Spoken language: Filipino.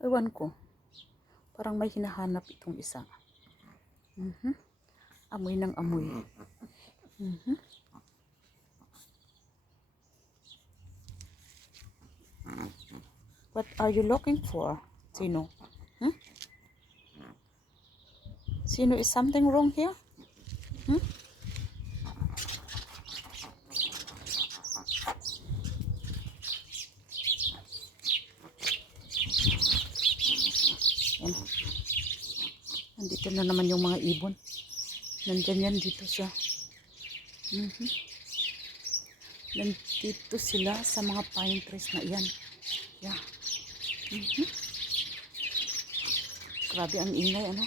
Ewan ko. Parang may hinahanap itong isa. Amoy ng amoy. What are you looking for? Sino? Sino, is something wrong here? Yan. Nandito na naman yung mga ibon. Nandyan yan dito siya. Nandito sila sa mga pine trees na yan. Yeah. Grabe ang ingay, ano?